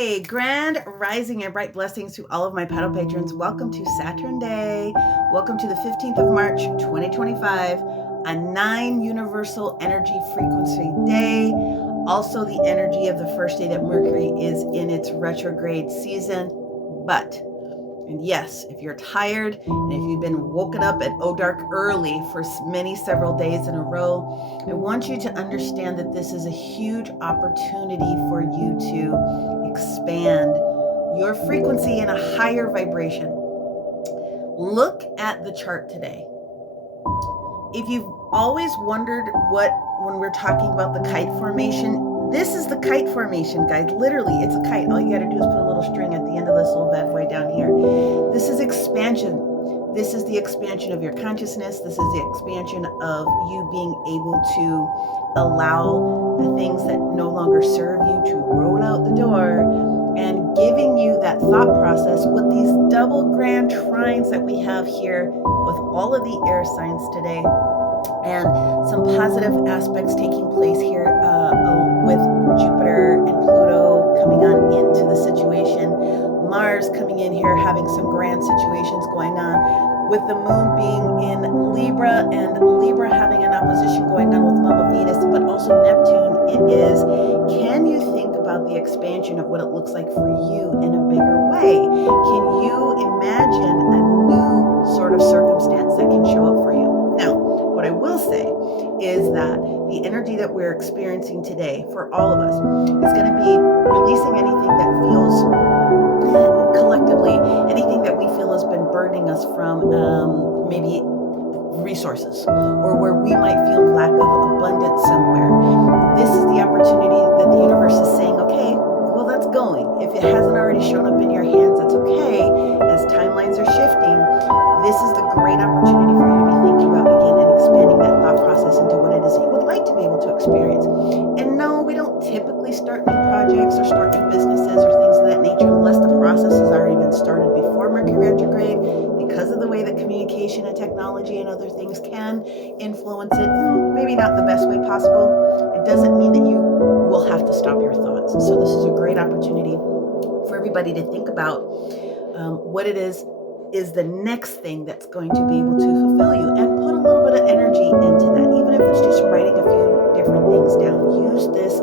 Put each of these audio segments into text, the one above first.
Hey, grand rising and bright blessings to all of my paddle patrons. Welcome to Saturn Day. Welcome to the 15th of March, 2025, a 9 universal energy frequency day. Also the energy of the first day that Mercury is in its retrograde season. And yes, if you're tired and if you've been woken up at dark early for several days in a row, I want you to understand that this is a huge opportunity for you to expand your frequency in a higher vibration. Look at the chart today. If you've always wondered when we're talking about the kite formation, this is the kite formation, guys. Literally, it's a kite. All you got to do is put a little string at the end of this little bad boy down here. This is expansion. This is the expansion of your consciousness. This is the expansion of you being able to allow the things that no longer serve you to roll out the door, and giving you that thought process with these double grand trines that we have here with all of the air signs today, and some positive aspects taking place here with Jupiter and Pluto coming on into the situation, Mars coming in here having some grand situations going on, with the moon being in Libra and Libra having an opposition going on with Mama Venus, but also Neptune. It is, can you think about the expansion of what it looks like for you in a bigger way? Can you imagine a new sort of circumstance that can show up for you? Now, what I will say is that the energy that we're experiencing today for all of us is going to be releasing anything that feels collectively, anything that we feel has been burdening us from maybe resources, or where we might feel lack of abundance somewhere. This is the opportunity that the universe is saying, okay, well, that's going. If it hasn't already shown up in your hands, that's okay. As timelines are shifting, this is the great opportunity for you to be thinking about again and expanding that thought process into what it is that you would like to be able to experience. And no, we don't typically start new projects or start new businesses or things of that nature unless the process has already been started before Mercury retrograde, because of the way that communication and technology and other things can influence it. Maybe not the best way possible. It doesn't mean that you will have to stop your thoughts. So this is a great opportunity for everybody to think about what it is the next thing that's going to be able to fulfill you, and put a little bit of energy into that, even if it's just writing a few different things down. Use this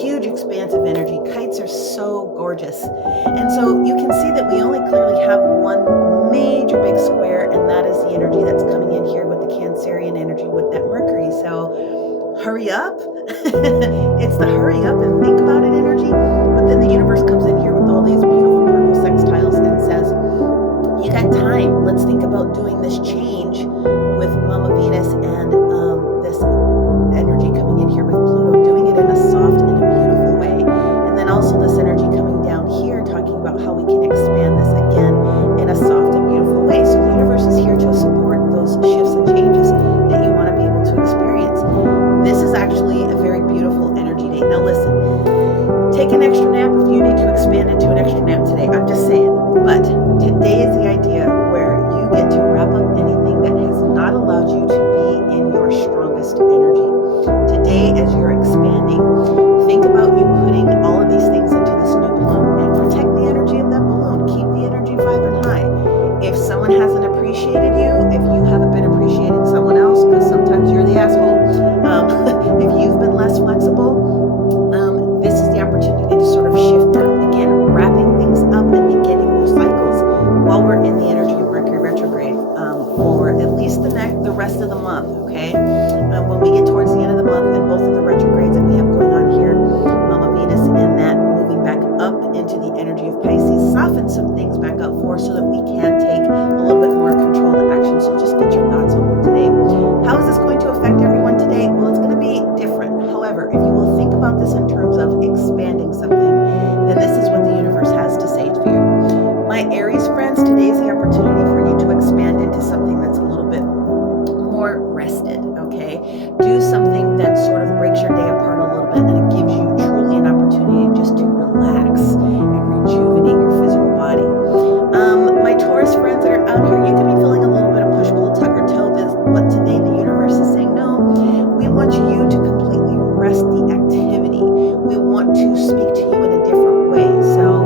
huge expansive energy. Kites are so gorgeous. And so you can see that we only clearly have one major big square, and that is the energy that's coming in here with the Cancerian energy with that Mercury. So hurry up. It's the hurry up and think about it energy. But then the universe comes in here with all these beautiful purple sextiles and says, you got time. Let's think about doing this change with Mama Venus and this energy coming in here with Pluto, doing it in a soft and a beautiful way. And then also this energy coming down here, talking about how we can expand this again in a soft and beautiful way. So the universe is here to support those shifts and changes that you want to be able to experience. This is actually a very beautiful energy day. Now listen, take an extra nap if you need to expand into an extra nap today. I'm just saying. But today is the idea where you get to wrap up anything that has not allowed you to be in your strongest energy. Today, as you're expanding, think about you putting all of these things into this new balloon, and protect the energy of that balloon. Keep the energy vibing high. If someone hasn't appreciated you, if you haven't been appreciating someone else, because sometimes you're the asshole, if you've been less flexible, this is the opportunity to sort of shift that. Again, wrapping things up and beginning new cycles while we're in the energy of Mercury retrograde for at least the rest of the month, okay? When we get towards the end of the month, and both of the retrogrades that we have going on here, Mama Venus and that moving back up into the energy of Pisces, soften some things back up for us so that we can take a little bit more controlled action. So just get your thoughts open today. How is this going to affect everyone today? Well, it's going to be different. However, if you will think about this in terms of expanding something, then this is what the universe has to say to you. My Aries friends, today is the opportunity for you to expand into something that's a little bit more rested, okay? Do something that sort of breaks your day apart a little bit, and it gives you truly an opportunity just to relax and rejuvenate your physical body. My Taurus friends that are out here, you could be feeling a little bit of push, pull, tug, or toe, but today the universe is saying, no, we want you to completely rest the activity. We want to speak to you in a different way. So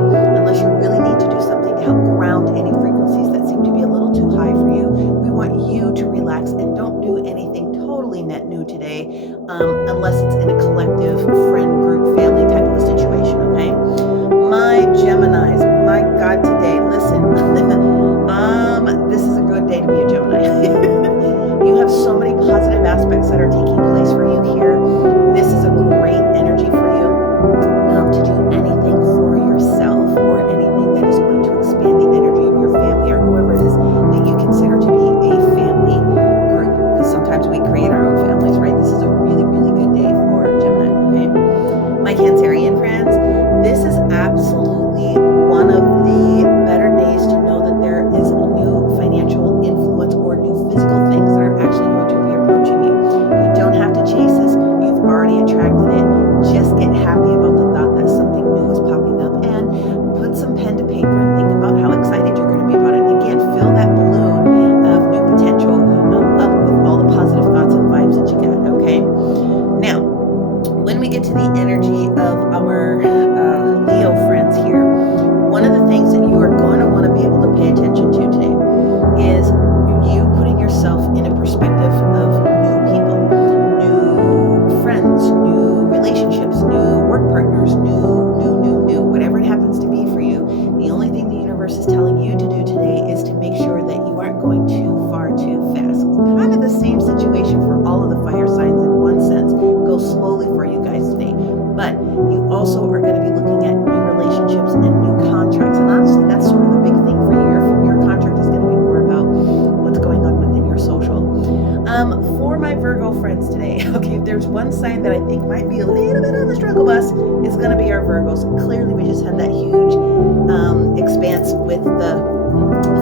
expanse with the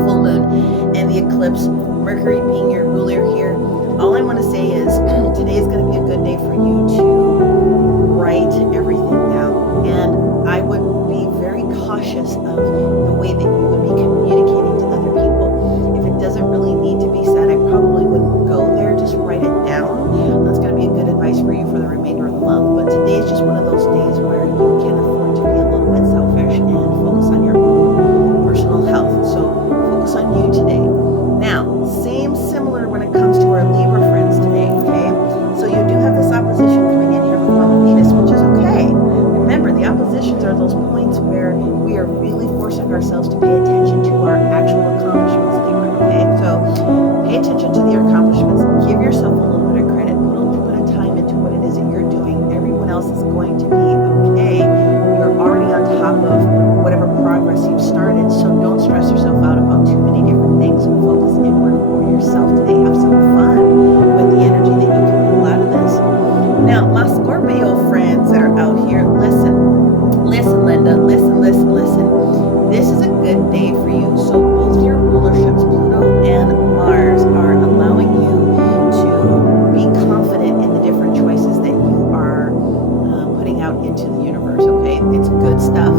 full moon and the eclipse, Mercury being your ruler here. All I want to say is today is going to be a good day for you to write everything down. And I would be very cautious of the way that you would be communicating to other people. If it doesn't really need to be said, I probably wouldn't go there. Just write it down. That's going to be a good advice for you for the remainder of the month. But today is just one of those days where you can afford to be a little bit selfish and focus on your own personal health. So focus on you today. Now, similar when it comes to our Libra friends today, okay? So you do have this opposition coming in here with Mama Venus, which is okay. Remember, the oppositions are those points where we are really forcing ourselves to pay attention to our actual accomplishments, Libra, okay? So pay attention to your accomplishments. Give yourself a little bit of credit. Put a little bit of time into what it is that you're doing. Everyone else is going to be okay. You're already on top of whatever progress you've started, so don't stress yourself out about too many different things. Focus inward for yourself today. Have some fun with the energy that you can pull out of this. Now, my Scorpio friends that are out here, listen, Linda, listen. This is a good day for you. So both your rulerships, Pluto and Mars, are allowing you to be confident in the different choices that you are putting out into the universe, okay? It's good stuff.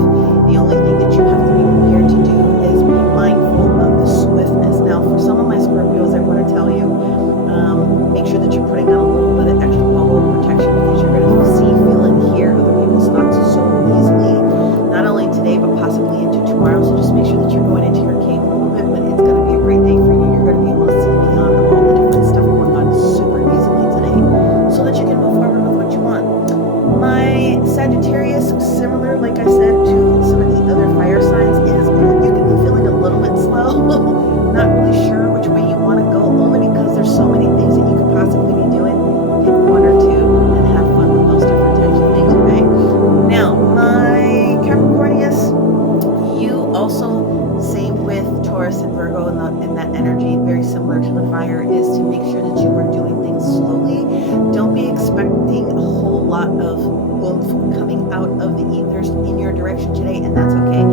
The only thing that you have to be prepared to do is be mindful of the swiftness. Now, for some of my Scorpios, I want to tell you, make sure that you're putting on a little bit of extra bubble protection because you're going to see, feel, and hear other people's thoughts so easily, not only today, but possibly into tomorrow. So just make sure that you're going into your cave a little bit, but it's going to be a great day for you. You're going to be able to see beyond all the different stuff going on super easily today so that you can move forward with what you want. My Sagittarius, similar, like I said, to some of the other fire signs, is you can be feeling a little bit slow, not really sure which way you want to go, only because there's so many things that you could possibly be doing. Pick one or two and have fun with those different types of things, okay? Now, my Capricornius, you also, same with Taurus and Virgo in that energy, very similar to the fire, is to make sure that you are doing things slowly. Don't be expecting a whole lot of oomph coming out of the ethers in your direction today, and that's okay.